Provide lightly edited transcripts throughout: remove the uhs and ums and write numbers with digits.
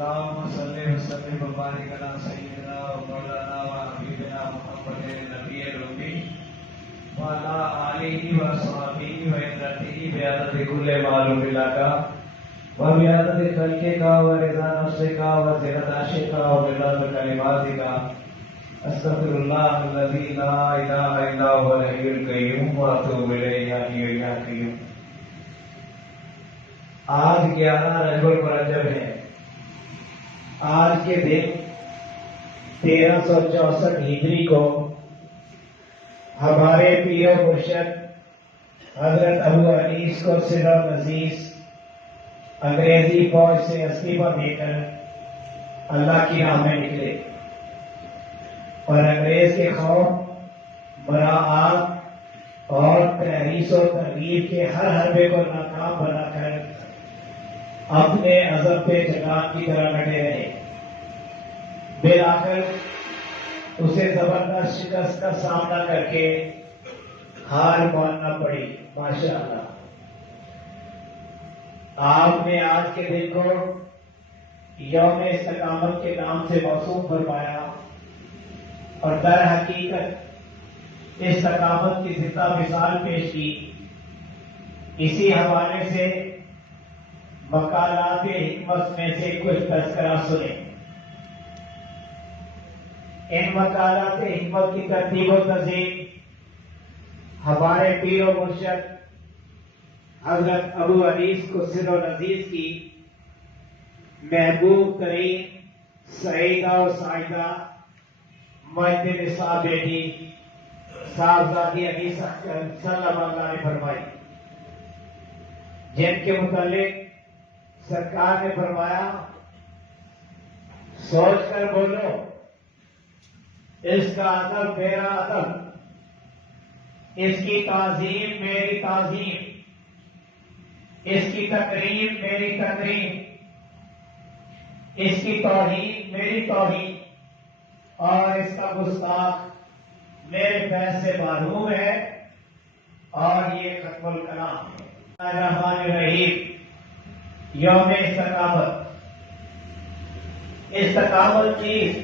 اللهم صل وسلم وبارك على سيدنا ومولانا وحبيبنا محمد النبي الأمي وعلى آله وصحبه وعترته بعدد كل معلوم لك وبعدد خلقك ورضا نفسك وزنة عرشك ومداد كلماتك استغفر الله الذي لا اله الا هو الحي القيوم واتوب الیہ یا حی یا قیوم۔ آج 11 رجب المرجب ہے۔ آج کے دن 1364 ہجری کو ہمارے پیر و مرشد حضرت ابو انیس کو سر العزیز انگریزی فوج سے استعفیٰ دے کر اللہ کی راہ میں نکلے اور انگریز کے خوف، مراعات اور تحریص و ترغیب کے ہر حربے کو ناکام بنا کر اپنے عزم پہ جگان کی طرح ڈٹے رہے۔ بالآخر اسے زبردست شکست کا سامنا کر کے ہار ماننا پڑی۔ ماشاءاللہ، آپ نے آج کے دن کو یوم استقامت کے نام سے موسوم فرمایا اور در حقیقت استقامت کی زندہ مثال پیش کی۔ اسی حوالے سے مقالات حکمت میں سے کچھ تذکرہ سنیں۔ ان مقالات حکمت کی ترتیب و تنظیم ہمارے پیر و مرشد حضرت ابو انیس کو سر العزیز کی محبوب ترین سعیدہ و سعیدہ معدل نساء بیٹی صاحبزادی انیس سلم اللہ نے فرمائی، جن کے متعلق سرکار نے فرمایا، سوچ کر بولو، اس کا ادب میرا ادب، اس کی تعظیم میری تعظیم، اس کی تکریم میری تکریم، اس کی توہین میری توہین، اور اس کا گستاخ میرے پیر سے معلوم ہے، اور یہ ختم الکلام ہے۔ الرحمن الرحیم۔ یوم استقامت۔ استقامت چیز،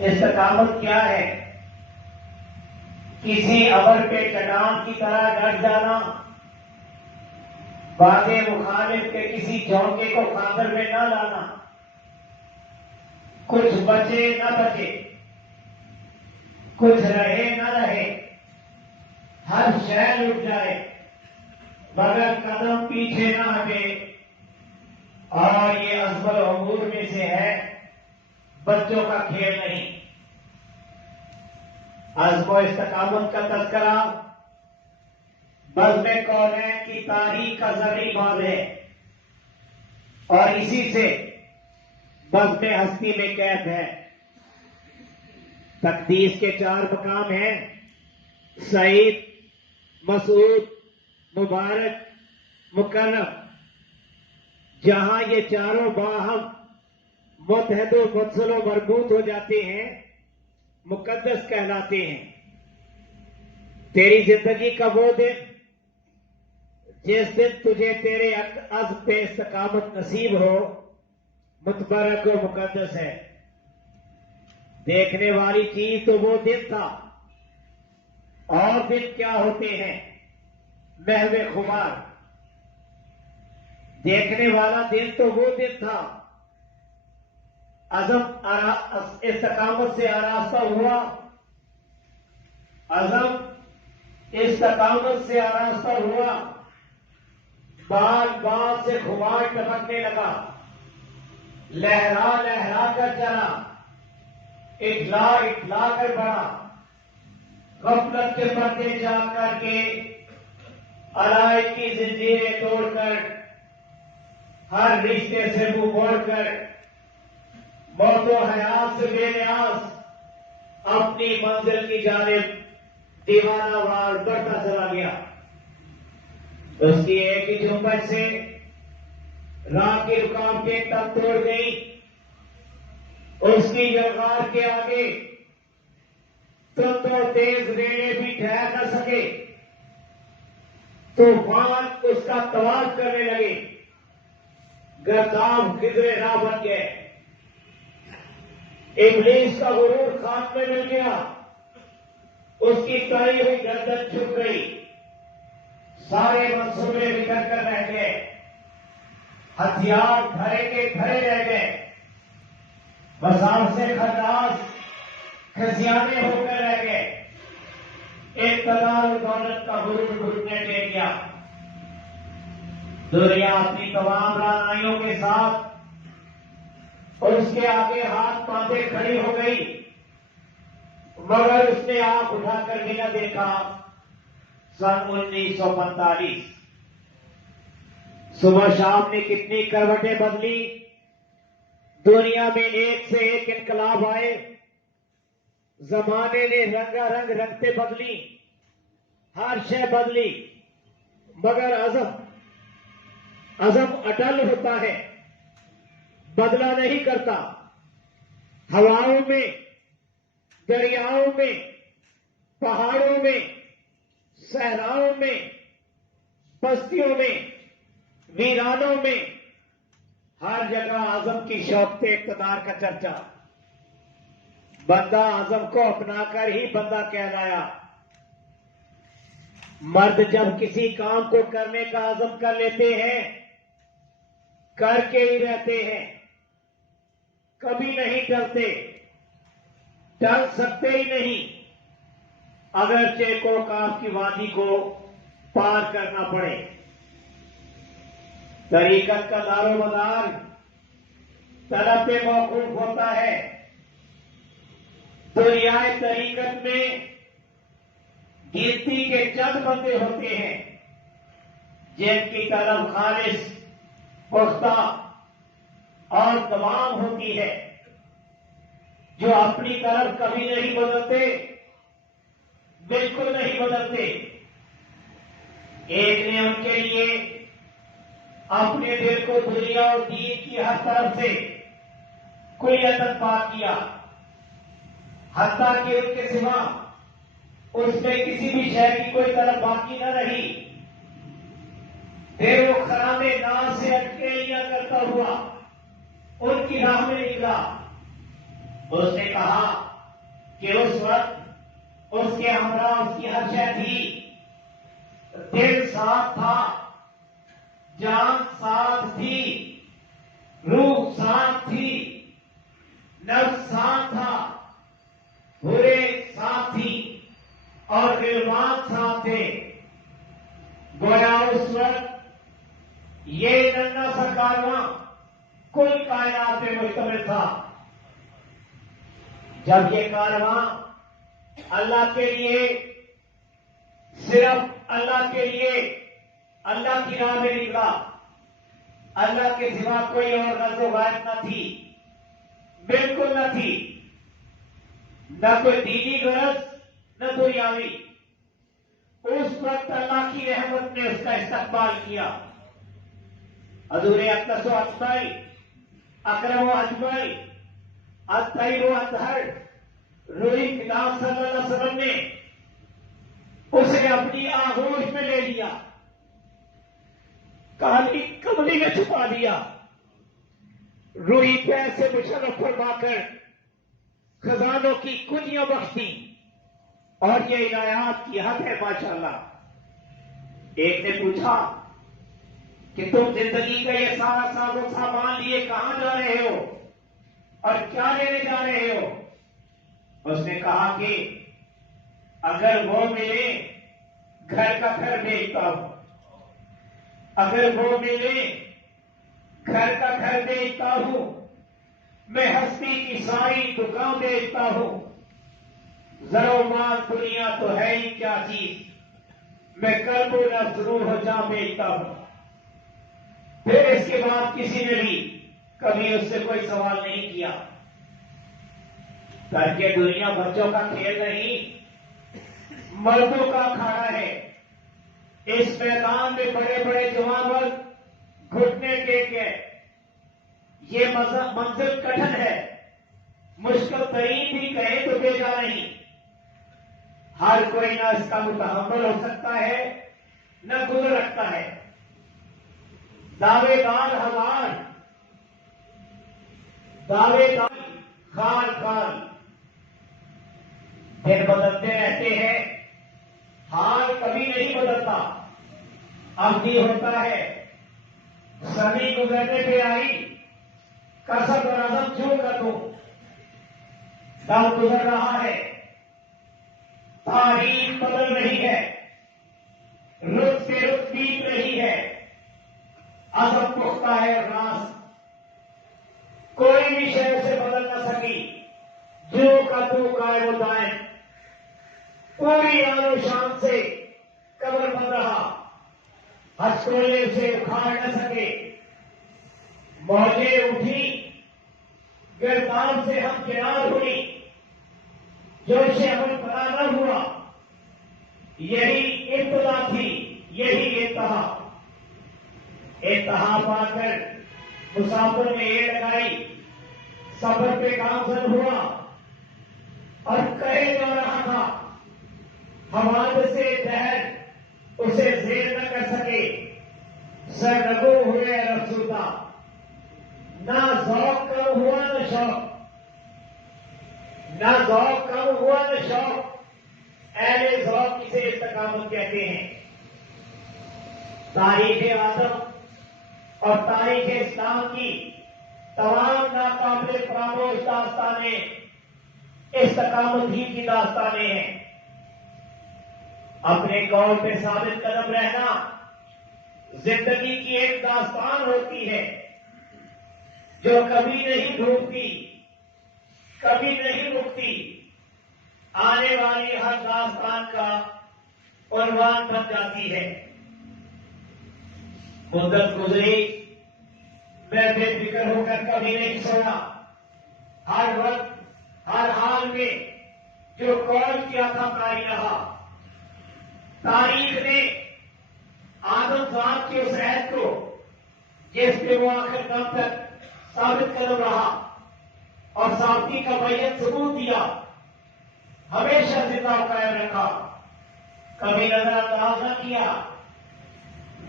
استقامت کیا ہے؟ کسی امر پہ چٹان کی طرح ڈٹ جانا، باغ مخالف کے کسی جھونکے کو خاطر میں نہ لانا، کچھ بچے نہ بچے، کچھ رہے نہ رہے، ہر شے لٹ جائے مگر قدم پیچھے نہ ہٹے، اور یہ عزم الامور میں سے ہے، بچوں کا کھیل نہیں۔ عزم و استقامت کا تذکرہ بزم کونین کی تاریخ کا زرعی باب ہے، اور اسی سے بزم ہستی میں قید ہے۔ تقدیس کے 4 مقام ہیں: سعید، مسعود، مبارک، مکرم۔ جہاں یہ چاروں باہم متحد و متصل و مربوط ہو جاتے ہیں، مقدس کہلاتے ہیں۔ تیری زندگی کا وہ دن جس دن تجھے تیرے عزم پہ استقامت نصیب ہو، متبرک و مقدس ہے۔ دیکھنے والی چیز تو وہ دن تھا، اور دن کیا ہوتے ہیں؟ محو خمار۔ دیکھنے والا دن تو وہ دن تھا، عزم استقامت سے آراستہ ہوا، عزم استقامت سے آراستہ ہوا، بال بال سے خمار ٹپکنے لگا، لہرا لہرا کر چلا، اٹھلا اٹھلا کر بڑھا، غفلت کے پردے جاگ کر کے علائق کی زنجیریں توڑ کر، ہر رشتے سے منہ موڑ کر، موت و حیات سے بے نیاز اپنی منزل کی جانب دیوانہ وار بڑھتا چلا گیا۔ اس کی ایک ہی جھنبش سے راہ کی رکاوٹیں تب توڑ گئی، اس کی یلغار کے آگے تند و تیز ریڑے بھی ٹھہر نہ سکے، طوفان اس کا طواف کرنے لگے، گرداب خضر نہ بن گئے. ابلیس کا غرور خاک میں مل گیا. اس کی کڑی ہوئی گردن چھپ گئی. سارے منصوبے بکھر کر رہ گئے. ہتھیار گھرے کے گھرے رہ گئے. بازار سے خراش کھسیانے ہو کر رہ گئے. اقتدار و دولت کا غرور گھٹنے ٹیک گیا. دنیا اپنی تمام رعنائیوں کے ساتھ اور اس کے آگے ہاتھ باندھے کھڑی ہو گئی، مگر اس نے آنکھ اٹھا کر بھی نہ دیکھا. سن 1945 صبح شام نے کتنی کروٹیں بدلی. دنیا میں ایک سے ایک انقلاب آئے. زمانے نے رنگا رنگ رنگتے بدلی، ہر شے بدلی، مگر عزم اٹل ہوتا ہے، بدلا نہیں کرتا. ہواؤں میں، دریاؤں میں، پہاڑوں میں، صحراؤں میں، بستیوں میں، ویرانوں میں، ہر جگہ عزم کی شوقت اقتدار کا چرچا. بندہ عزم کو اپنا کر ہی بندہ کہلایا. مرد جب کسی کام کو کرنے کا عزم کر لیتے ہیں، کر کے ہی رہتے ہیں، کبھی نہیں ڈرتے، ڈر سکتے ہی نہیں، اگرچہ کوکاف کی وادی کو پار کرنا پڑے. طریقت کا دار و مدار طلب پہ موقوف ہوتا ہے. دریائے طریقت میں گنتی کے چند بندے ہوتے ہیں جن کی طلب خالص، پختہ اور تمام ہوتی ہے، جو اپنی طرف کبھی نہیں بدلتے، بالکل نہیں بدلتے. ایک نے ان کے لیے اپنے دل کو دنیا اور دین کی ہر طرف سے کلیتاً پاک کیا، حتیٰ کہ ان کے سوا اس میں کسی بھی شے کی کوئی طرف باقی نہ رہی. پھر وہ خرام ناز سے اٹکیلیاں کرتا ہوا ان کی راہ میں نکلا. اس نے کہا کہ اس وقت اس کے ہمراہ اس کی ہر شے تھی. دل ساتھ تھا، جان ساتھ تھی، روح ساتھ تھی، نفس ساتھ تھا، برے ساتھ تھی اور غلمان ساتھ تھے. گویا اس وقت یہ ننھا سا کارواں کل کائنات میں مشتمل تھا. جب یہ کارواں اللہ کے لیے، صرف اللہ کے لیے، اللہ کی راہ میں نکلا، اللہ کے سوا کوئی اور غرض و غائب نہ تھی، بالکل نہ تھی، نہ کوئی دینی غرض نہ دنیاوی. اس وقت اللہ کی رحمت نے اس کا استقبال کیا. حضور اقدس و اکمل، اکرم و اجمل، الطیب و اطہر روئی کتاب صلی اللہ علیہ وسلم نے اسے اپنی آغوش میں لے لیا، کالی کملی میں چھپا دیا. روئی پہ ایسے مشرف فرما کر خزانوں کی کنیاں بخشی، اور یہ عنایات کی حد ہے ماشاءاللہ. ایک نے پوچھا کہ تم زندگی کا یہ سارا ساز و سامان لیے کہاں جا رہے ہو اور کیا لینے جا رہے ہو؟ اس نے کہا کہ اگر وہ ملے گھر کا گھر بیچتا ہوں، اگر وہ ملے گھر کا گھر بیچتا ہوں، میں ہستی کی ساری دکان بیچتا ہوں. زر و مال دنیا تو ہے ہی کیا چیز، میں قلب و نفس روح و جاں بیچتا ہوں. پھر اس کے بعد کسی نے بھی کبھی اس سے کوئی سوال نہیں کیا. کر کے دنیا بچوں کا کھیل نہیں، مردوں کا کھانا ہے. اس میدان میں بڑے بڑے جوان مرد گھٹنے ٹیک گئے. یہ منزل کٹھن ہے، مشکل ترین بھی کہے تو بے جا نہیں. ہر کوئی نہ اس کا متحمل ہو سکتا ہے، نہ گزر رکھتا ہے. دعوے دار ہزار دعوے داری، خال خال، دن بدلتے رہتے ہیں، حال کبھی نہیں بدلتا، اب بھی ہوتا ہے۔ صدی گزرنے پہ آئی، کسب اور عزم چھوڑ کر دو، دم گزر رہا ہے، تاریخ بدل رہی ہے، رخ سے رخ بیت رہی ہے، عزم پختہ ہے، راز کوئی بھی شہر سے بدل نہ سکی، جو کا تو قائم و دائم، پوری آن و شان سے قبر بن رہا، ہتھکڑے سے اکھاڑ نہ سکے، موجیں اٹھی، گردان سے ہم کنار ہوئی، جوش عمل پتا نہ ہوا، یہی ابتدا تھی، یہی انتہا، انتہا پا کر مسافر نے یہ لگائی، سفر پہ گامزن ہوا اور کہے جا رہا تھا، حوادث سے دہر اسے زیر نہ کر سکے، سرنگو ہوئے رفسردہ، نہ ذوق کم ہوا نہ شوق، نہ ذوق کم ہوا نہ شوق، اہل ذوق کسے استقامت کہتے ہیں۔ تاریخ آدم اور تاریخ اسلام کی تمام ناقابل فراموش داستانیں استقامت ہی کی داستانیں ہیں۔ اپنے قول پہ ثابت قدم رہنا زندگی کی ایک داستان ہوتی ہے جو کبھی نہیں ڈھوبتی، کبھی نہیں رکتی، آنے والی ہر داستان کا عنوان بن جاتی ہے۔ مدت گزری، میں بے فکر ہو کر کبھی نہیں سویا، ہر وقت ہر حال میں جو قول کیا تھا کاری رہا۔ تاریخ نے آدم ذات کے اس عہد کو جس پہ وہ آخر دم تک ثابت قدم رہا اور ثابتی کا بیت ثبوت دیا، ہمیشہ زندہ قائم رکھا، کبھی نظر انداز نہ کیا،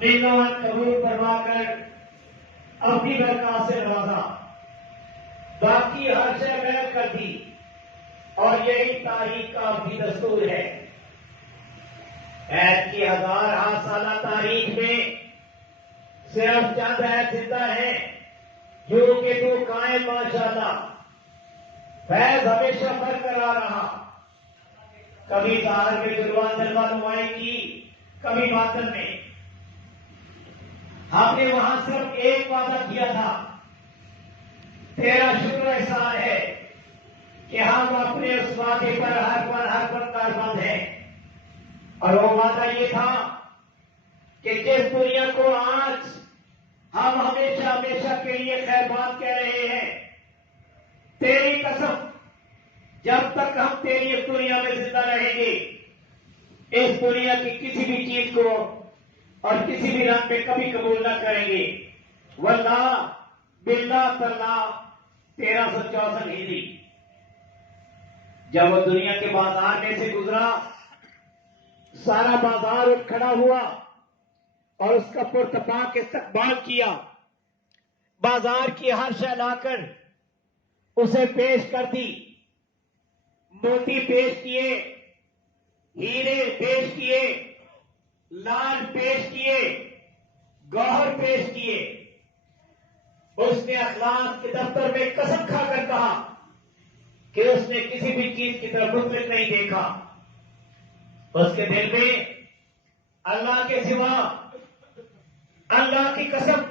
مینوان قبول فرما کر اپنی برکات سے نوازا، باقی ہر شے غائب کر دی، اور یہی تاریخ کا بھی دستور ہے۔ عہد کی 1000 سالہ تاریخ میں صرف چند عہد زندہ ہیں جو کہ تو قائم ماشاءاللہ، فیض ہمیشہ برقرار رہا، کبھی ظاہر میں جلوہ نمائی کی، کبھی باطن میں۔ ہم نے وہاں صرف ایک وعدہ کیا تھا، تیرا شکر احسان ہے کہ ہم اپنے اس وعدے پر ہر پر کاربند ہیں، اور وہ وعدہ یہ تھا کہ جس دنیا کو آج ہم ہمیشہ ہمیشہ کے لیے خیر بات کہہ رہے ہیں، تیری قسم جب تک ہم تیری اس دنیا میں زندہ رہیں گے، اس دنیا کی کسی بھی چیز کو اور کسی بھی رنگ میں کبھی قبول نہ کریں گے، واللہ باللہ تاللہ 1364 ہجری۔ جب وہ دنیا کے بازار میں سے گزرا، سارا بازار اٹھ کھڑا ہوا اور اس کا پرتپاک استقبال کیا، بازار کی ہر شے لا کر اسے پیش کر دی، موتی پیش کیے، ہیرے پیش کیے، لال پیش کیے، گوہر پیش کیے۔ اس نے اخلاق کے دفتر میں قسم کھا کر کہا کہ اس نے کسی بھی چیز کی طرف مطلق نہیں دیکھا، اس کے دل میں اللہ کے سوا، اللہ کی قسم،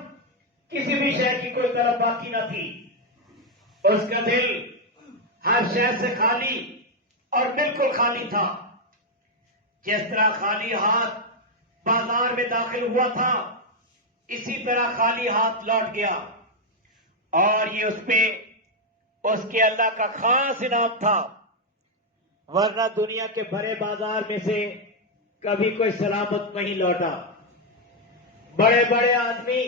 کسی بھی شے کی کوئی طرف باقی نہ تھی۔ اس کا دل ہر شے سے خالی اور بالکل خالی تھا، جس طرح خالی ہاتھ بازار میں داخل ہوا تھا، اسی طرح خالی ہاتھ لوٹ گیا، اور یہ اس پہ اس کے اللہ کا خاص انعام تھا، ورنہ دنیا کے بھرے بازار میں سے کبھی کوئی سلامت نہیں لوٹا۔ بڑے بڑے آدمی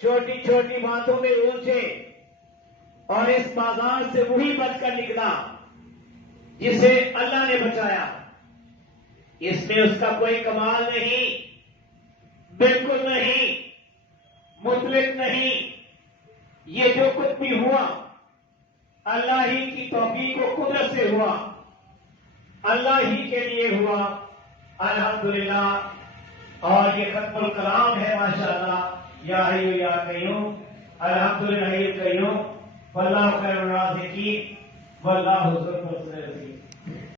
چھوٹی چھوٹی باتوں میں الجھے، اور اس بازار سے وہی بچ کر نکلا جسے اللہ نے بچایا۔ اس میں اس کا کوئی کمال نہیں، بالکل نہیں، مطلق نہیں، یہ جو کچھ بھی ہوا اللہ ہی کی توفیق و قدرت سے ہوا، اللہ ہی کے لیے ہوا الحمدللہ۔ اور یہ ختم الکلام ہے ماشاءاللہ، یا حی یا قیوم، الحمدللہ قیوم، واللہ خیر الرازقین، واللہ